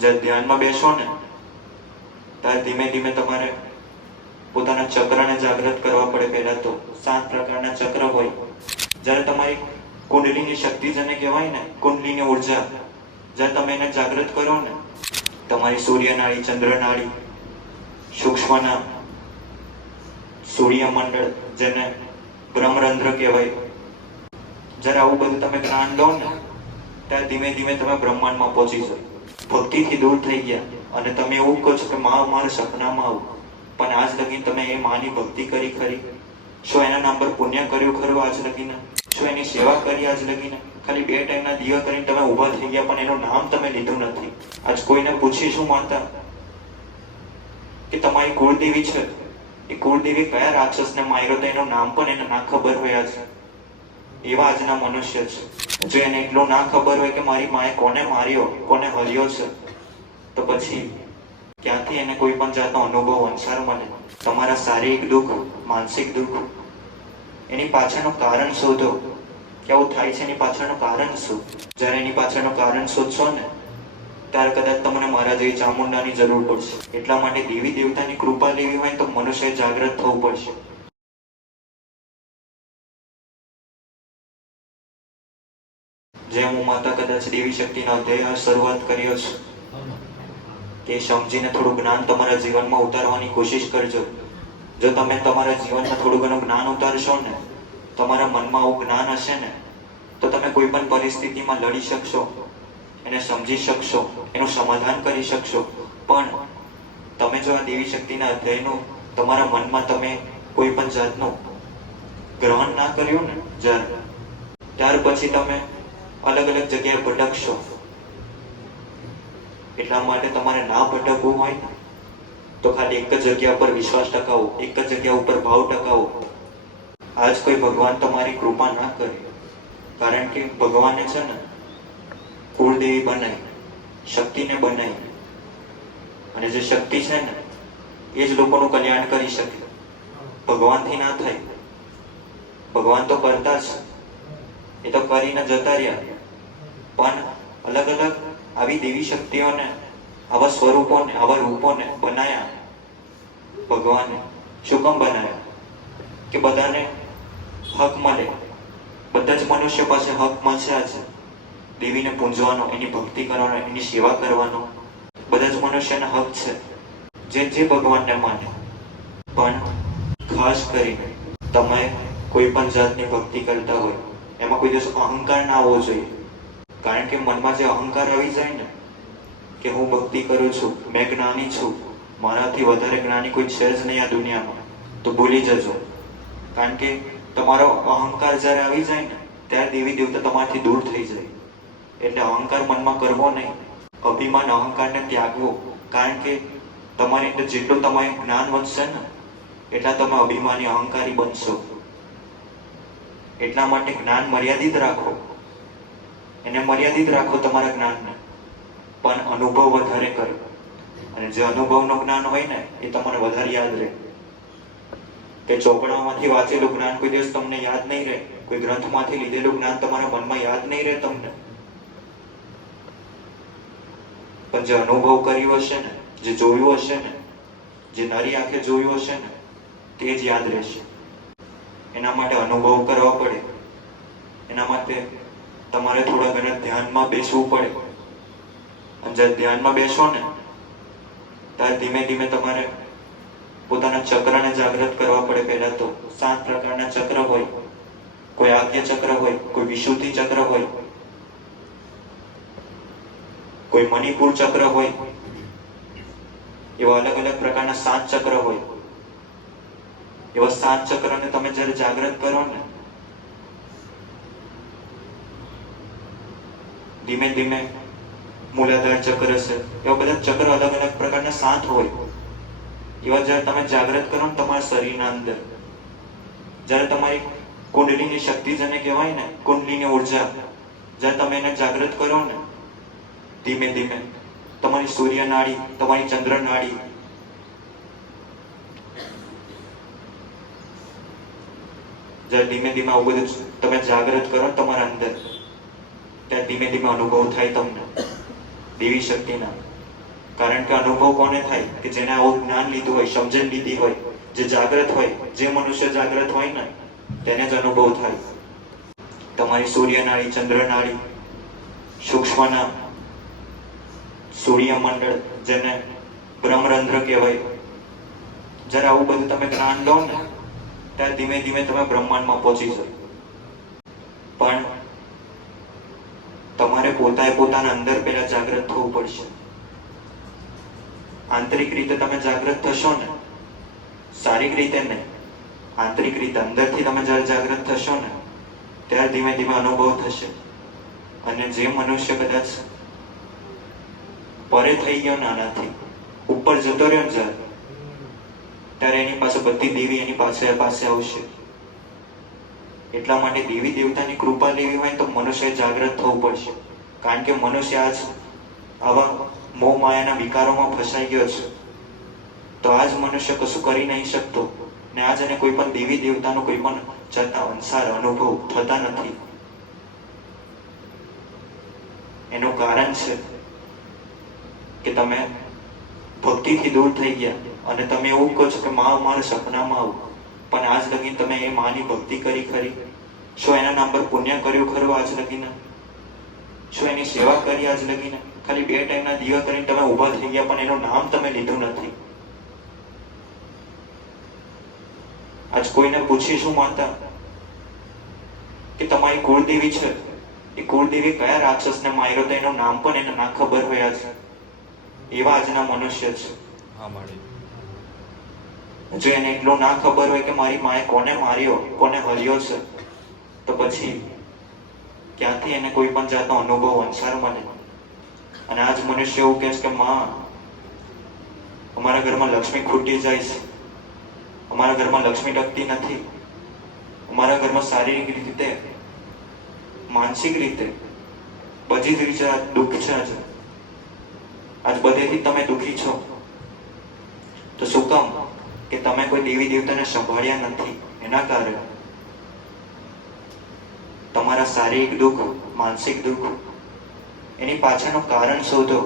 જ્યારે ધ્યાનમાં બેસો ને. ત્યારે ધીમે ધીમે તમારે પોતાના ચક્રને જાગૃત કરવા પડે પહેલા તો. સાત પ્રકારના ચક્ર હોય. જ્યારે તમારી કુંડલીની શક્તિ જેને કહેવાય ને, કુંડલીની ઊર્જા, જ્યારે તમે એને જાગૃત કરો ને, તમારી સૂર્યનાળી, ચંદ્રનાળી, સૂક્ષ્મના સૂર્યમંડળ જેને બ્રહ્મરંધ્ર કહેવાય. જ્યારે આવું બધું તમે જ્ઞાન લો ને, ત્યારે ધીમે ધીમે તમે બ્રહ્માંડમાં પહોંચી જાઓ. ભક્તિથી દૂર થઈ ગયા. અને તમે એવું કહો છો કે માં મારા સપનામાં આવું. પણ આજ લગી તમે એ માની ભક્તિ કરી ખરી. શું એના નામ પર પુણ્ય કર્યું ખરું આજ લગીને? શું એની સેવા કરી આજ લગીને? ખાલી બે ટાઈમના દીવા કરીને તમે ઊભા થઈ ગયા, પણ એનું નામ તમે લીધું નથી. આજ કોઈને પૂછીશું માતા કે તમારી કુળદેવી છે? એ કુળદેવી કયા રાક્ષસને માર્યો તો એનું નામ પણ એને ના ખબર હોય છે એવા આજના મનુષ્ય છે. જો એને એટલું ના ખબર હોય કે મારી માએ કોને માર્યો, કોને હલ્યો છે, તો પછી ક્યાંથી એને કોઈ પણ જાતનો અનુભવ અનુસાર મળે. તમારા શારીરિક દુઃખ, માનસિક દુઃખ, એની પાછળનું કારણ શોધો. કે આવું થાય છે, એની પાછળનું કારણ શું? જ્યારે એની પાછળનું કારણ શોધશો ને, ત્યારે કદાચ તમને મારા જેવી ચામુંડાની જરૂર પડશે. એટલા માટે દેવી દેવતાની કૃપા લેવી હોય તો મનુષ્ય જાગૃત થવું પડશે. જેમ હું માતા કદાચ દેવી શક્તિનો અધ્યાય શરૂઆત કર્યો છે, તે સમજીને થોડું જ્ઞાન તમારા જીવનમાં ઉતારવાની કોશિશ કરજો. જો તમે તમારા જીવનમાં થોડું ઘણું જ્ઞાન ઉતારશો ને, તમારા મનમાં આવું જ્ઞાન હશે ને, તો તમે કોઈ પણ પરિસ્થિતિમાં લડી શકશો, એને સમજી શકશો, એનું સમાધાન કરી શકશો. પણ તમે જો આ દેવી શક્તિના અધ્યાયનું તમારા મનમાં તમે કોઈ પણ જાતનું ગ્રહણ ના કર્યું ને, જ્યારે, ત્યાર પછી તમે અલગ અલગ જગ્યાએ ભટકશો. એટલા માટે તમારે ના ભટકવું હોય તો ખાલી એક જ જગ્યા પર વિશ્વાસ ટકાવો, એક જ જગ્યા ઉપર ભાવ ટકાવો. આજ કોઈ ભગવાન તમારી કૃપા ના કરે. કારણ કે ભગવાને છે ને, કુળદેવી બનાવી શક્તિને બનાવી અને જે શક્તિ છે ને, એ જ લોકોનું કલ્યાણ કરી શકે. ભગવાનથી ના થાય. ભગવાન તો કરતા જ. એ તો કરીને જતા રહ્યા. પણ અલગ અલગ આવી દેવી શક્તિઓને, આવા સ્વરૂપોને, આવા રૂપોને બનાયા. ભગવાને શું કામ બનાવ્યા કે બધાને હક મળે. બધા જ મનુષ્ય પાસે હક મળશે આજે. દેવીને પૂંજવાનો, એની ભક્તિ કરવાનો, એની સેવા કરવાનો. બધા જ મનુષ્યને હક છે, જે જે ભગવાનને માને. પણ ખાસ કરીને તમે કોઈ પણ જાતની ભક્તિ કરતા હોય, એમાં કોઈ દિવસ અહંકાર ના હોવો જોઈએ. કારણ કે મનમાં જે અહંકાર આવી જાય ને, કે હું ભક્તિ કરું છું, મેં જ્ઞાની છું, મારાથી વધારે જ્ઞાની કોઈ છે જ નહીં આ દુનિયામાં, તો ભૂલી જજો. કારણ કે તમારો અહંકાર જ્યારે આવી જાય ને, ત્યારે દેવી દેવતા તમારાથી દૂર થઈ જાય. એટલે અહંકાર મનમાં કરવો નહીં, અભિમાન અહંકારને ત્યાગવો. કારણ કે તમારી અંદર જેટલું તમારું જ્ઞાન વધશે ને, એટલા તમે અભિમાની અહંકારી બનશો. એટલા માટે જ્ઞાન મર્યાદિત રાખો. એને મર્યાદિત રાખો તમારા જ્ઞાનને. પણ અનુભવ વધારે કરો. અને જે અનુભવનું જ્ઞાન હોય ને, એ તમને વધારે યાદ રહે. કે ચોપડામાંથી વાંચેલું જ્ઞાન કોઈ દિવસ તમને યાદ નહીં રહે. કોઈ ગ્રંથમાંથી લીધેલું જ્ઞાન તમારા મનમાં યાદ નહીં રહે તમને. પણ જે અનુભવ કર્યો હશે ને, જે જોયું હશે ને, જે નરી આંખે જોયું હશે ને, તે જ યાદ રહેશે. એના માટે અનુભવ કરવા પડે. એના માટે તમારે થોડા ઘણા ધ્યાનમાં બેસવું પડે. અને જ્યારે ધ્યાનમાં બેસો ને, ત્યારે ધીમે ધીમે તમારે પોતાના ચક્રને જાગૃત કરવા પડે પહેલા તો. સાત પ્રકારના ચક્ર હોય. કોઈ આજ્ઞા ચક્ર હોય, કોઈ વિશુદ્ધિ ચક્ર હોય. કોઈ મણિપુર ચક્ર હોય. એવા અલગ અલગ પ્રકારના સાત ચક્ર હોય. એવા સાત ચક્રને તમે જ્યારે જાગૃત કરો ને ધીમે ધીમે મૂલાધાર ચક્ર છે એવા બધા ચક્ર અલગ અલગ પ્રકારના સાત હોય. એવા જ્યારે તમે જાગૃત કરો તમારા શરીરના અંદર. જ્યારે તમારી કુંડલીની શક્તિ જેને કહેવાય ને, કુંડલીની ઊર્જા, જ્યારે તમે એને જાગૃત કરો ને, ધીમે ધીમે તમારી સૂર્ય નાડી, તમારી ચંદ્ર નાડી, જ્યારે ધીમે ધીમે આવું બધું તમે જાગૃત કરો તમારા અંદર ત્યારે ધીમે ધીમે અનુભવ થાય તમને. દેવી શક્તિના. કારણ કે અનુભવ કોને થાય? કે જેને આવું જ્ઞાન લીધું હોય, સમજણ લીધી હોય, જે જાગ્રત હોય, જે મનુષ્ય જાગ્રત હોય ને, તેને જ અનુભવ થાય. તમારી સૂર્યનાળી, ચંદ્રનાળી, સૂક્ષ્મના સૂર્યમંડળ જેને બ્રહ્મરંધ્ર કહેવાય. જ્યારે આવું બધું તમે જ્ઞાન લો ને, ત્યારે ધીમે ધીમે તમે બ્રહ્માંડમાં પહોંચી જાઓ પણ તમારે પોતાએ પોતાના અંદર પહેલા જાગૃત થવું પડશે. આંતરિક રીતે તમે જાગૃત થશો ને, શારીરિક રીતે નહીં, આંતરિક રીતે અંદરથી તમે જ્યારે જાગૃત થશો ને, ત્યારે ધીમે ધીમે અનુભવ થશે. અને જે મનુષ્ય કદાચ પરે થઈ ગયો નાનાથી ઉપર જતો રહ્યો ને ત્યારે એની પાસે બધી દેવી એની પાસે પાસે આવશે. એટલા માટે દેવી દેવતાની કૃપા લેવી હોય તો મનુષ્ય જાગૃત થવું પડશે. કારણ કે મનુષ્ય આજ આવા મોહ માયાના વિકારોમાં ફસાઈ ગયો છે. તો આજ મનુષ્ય કશું કરી નહીં શકતો ને આજ એને કોઈ પણ દેવી દેવતાનો કોઈ પણ જતા અંસાર અનુભવ થતા નથી. એનું કારણ છે કે તમે ભક્તિથી દૂર થઈ ગયા અને તમે એવું કહો છો કે મા મારા સપનામાં આવું. પણ આજ લગી તમે એ માની ભક્તિ કરી ખરી. શું એના નામ પર પુણ્ય કર્યું ખરું આજ લગીને? શું એની સેવા કરી આજ લગીને. ખાલી બે ટાઈમના દીવા કરીને તમે ઊભા થઈ ગયા પણ એનું નામ તમે લીધું નથી. આજ કોઈને પૂછીશું માતા કે તમારી કુળદેવી છે? એ કુળદેવી કયા રાક્ષસને માર્યો તો એનું નામ પણ એને ના ખબર હોય છે એવા આજના મનુષ્ય છે. જો એને એટલું ના ખબર હોય કે મારી માએ કોને માર્યો કોને હર્યો છે તો પછી ક્યાંથી એને કોઈ પણ જાતનો અનુભવ અંસાર મળે અને આજ મનુષ્ય એવું કહેશ કે, માં, અમારા ઘરમાં લક્ષ્મી ખૂટી જાય છે. અમારા ઘરમાં લક્ષ્મી ટકતી નથી. અમારા ઘરમાં શારીરિક રીતે, માનસિક રીતે બધી જ રીતે દુઃખ છે આજ. આજ બધેથી તમે દુઃખી છો. તો શું કામ કે તમે કોઈ દેવી દેવતાને સંભાળ્યા નથી? એના કારણે. તમારા શારીરિક દુઃખ માનસિક દુઃખ એની પાછળનું કારણ શોધો.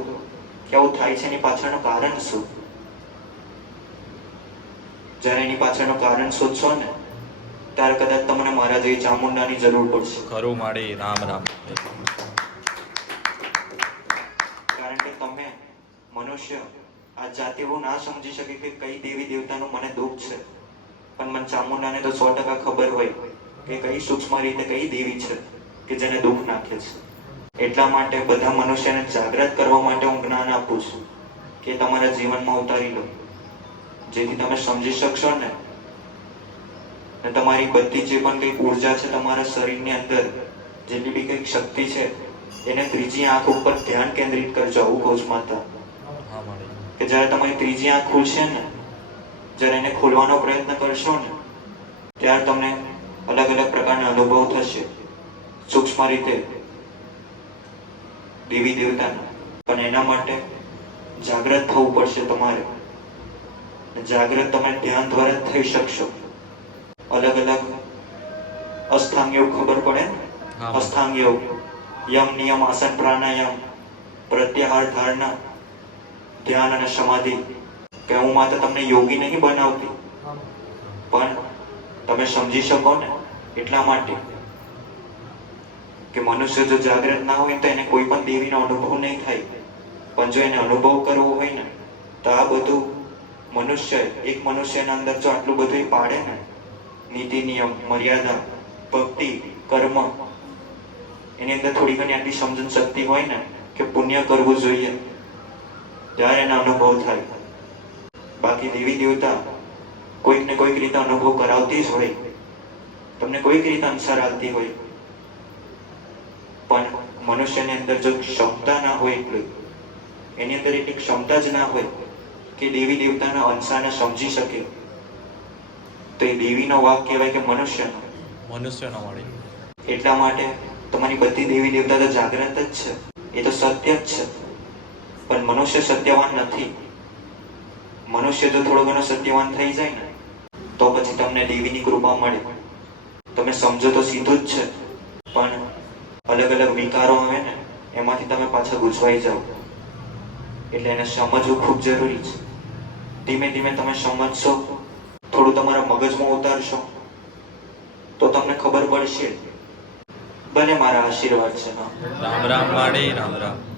કે આવું થાય છે એની પાછળનું કારણ શું? જ્યારે એની પાછળનું કારણ શોધશો ને ત્યારે કદાચ તમને મારા જેવી ચામુંડાની જરૂર પડશે. ખરું માડી રામ રામ. કારણ કે તમે મનુષ્ય આ જાતિ એવું ના સમજી શકે કે કઈ દેવી દેવતાનું મને દુઃખ છે. પણ મને ચામુંડાને તો સો ટકા ખબર હોય. કે કઈ સૂક્ષ્મ રીતે કઈ દેવી છે કે જેને દુઃખ નાખે છે? એટલા માટે બધા મનુષ્યને જાગૃત કરવા માટે હું જ્ઞાન આપું છું કે તમારા જીવનમાં ઉતારી લો. જેથી તમે સમજી શકશો ને. ને તમારી બધી જે પણ કઈ ઊર્જા છે તમારા શરીરની અંદર, જેટલી બી કંઈક શક્તિ છે, એને ત્રીજી આંખ ઉપર ધ્યાન કેન્દ્રિત કરજો, આવું કહું માતા. કે જ્યારે તમારી ત્રીજી આંખ ખુલશે ને, જ્યારે એને ખોલવાનો પ્રયત્ન કરશો ને, ત્યારે તમને અલગ અલગ પ્રકારના અનુભવ થશે. સૂક્ષ્મ રીતે દેવી દેવતાના પણ એના માટે જાગ્રત થવું પડશે તમારે. જાગ્રત તમે ધ્યાન દ્વારા થઈ શકશો. અલગ અલગ અસ્થાંગ યોગ ખબર પડે અસ્થાંગ યોગ યમ નિયમ આસન પ્રાણાયામ પ્રત્યાહાર ધારણા ધ્યાન અને સમાધિ. કે હું માત્ર તમને યોગી નહીં બનાવતી. પણ તમે સમજી શકો ને? એટલા માટે કે મનુષ્ય જો જાગૃત ના હોય તો એને કોઈ પણ દેવીનો અનુભવ નહીં થાય. પણ જો એને અનુભવ કરવો હોય ને, તો આ બધું મનુષ્ય, એક મનુષ્યના અંદર જો આટલું બધું પાડે ને, નીતિ, નિયમ, મર્યાદા, ભક્તિ, કર્મ, એની અંદર થોડી ઘણી આટલી સમજણ શક્તિ હોય ને, કે પુણ્ય કરવું જોઈએ, ત્યારે એનો અનુભવ થાય. બાકી દેવી દેવતા કોઈક ને કોઈક રીતે અનુભવ કરાવતી જ હોય. તમને કોઈક રીતે અનુસાર આવતી હોય. પણ મનુષ્યની અંદર જો ક્ષમતા ના હોય એટલી એની અંદર એટલી ક્ષમતા જ ના હોય કે દેવી દેવતાના અંશાને સમજી શકે. તો એ દેવીનો વાક કહેવાય કે મનુષ્યનો. મનુષ્યનો મળે એટલા માટે તમારી બધી દેવી દેવતા તો જાગ્રત જ છે. એ તો સત્ય જ છે. પણ મનુષ્ય સત્યવાન નથી. મનુષ્ય જો થોડો ઘણો સત્યવાન થઈ જાય ને તો પછી તમને દેવીની કૃપા મળે. તમે સમજો તો સીધું જ છે. પણ અલગ અલગ વિકારો આવે ને, એમાંથી તમે પાછા ગુજવાઈ જાઓ. એટલે એને સમજવું ખૂબ જરૂરી છે. ધીમે ધીમે તમે સમજશો, થોડું તમારા મગજમાં ઉતારશો, તો તમને ખબર પડશે. ભલે મારા આશીર્વાદ છે રામ રામ રામ રામ.